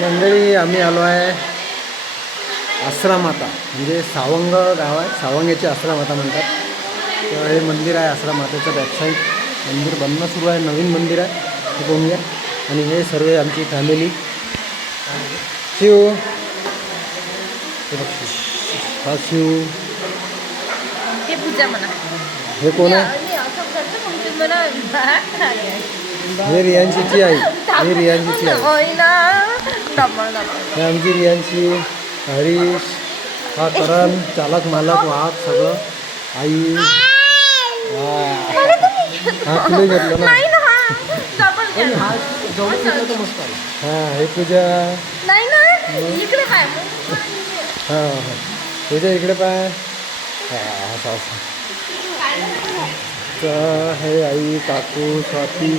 मंडळी आम्ही आलो आहे आश्रमाता, म्हणजे सावंग गाव आहे, सावंगेचे आश्रमाता म्हणतात. तर हे मंदिर आहे आश्रमातेचं बॅकसाईड. मंदिर बनणं सुरू आहे, नवीन मंदिर आहे, हे पाहून घ्या. आणि हे सर्व आमची फॅमिली. शिव हा शिव, हे पूजा म्हणा. हे कोण आहे? हे रियांशीची आई, हे रियांशीची आई, हे आमची रियांशी. हरीश, हा करण, चालक मालक वाहक सगळं. आई हा तुला घेतलं ना. हा हे पूजा. इकडे काय हां हां पूजा इकडे पाय. हां असं असं. तर हे आई, काकू, स्वाती.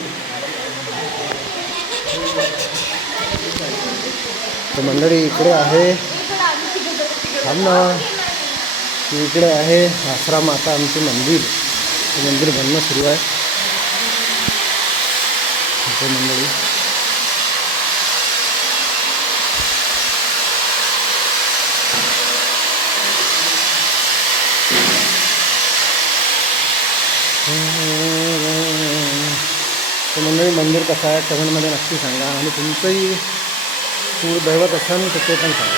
तर मंडळी इकडे आहे, थांब ना, इकडे आहे आश्रम. आता आमचे मंदिर बनणं सुरू आहे. मंडळी मंदिर कसं आहे कमेंटमध्ये नक्की सांगा. आणि तुमचंही कुळदैवत असेल तर ते पण सांगा.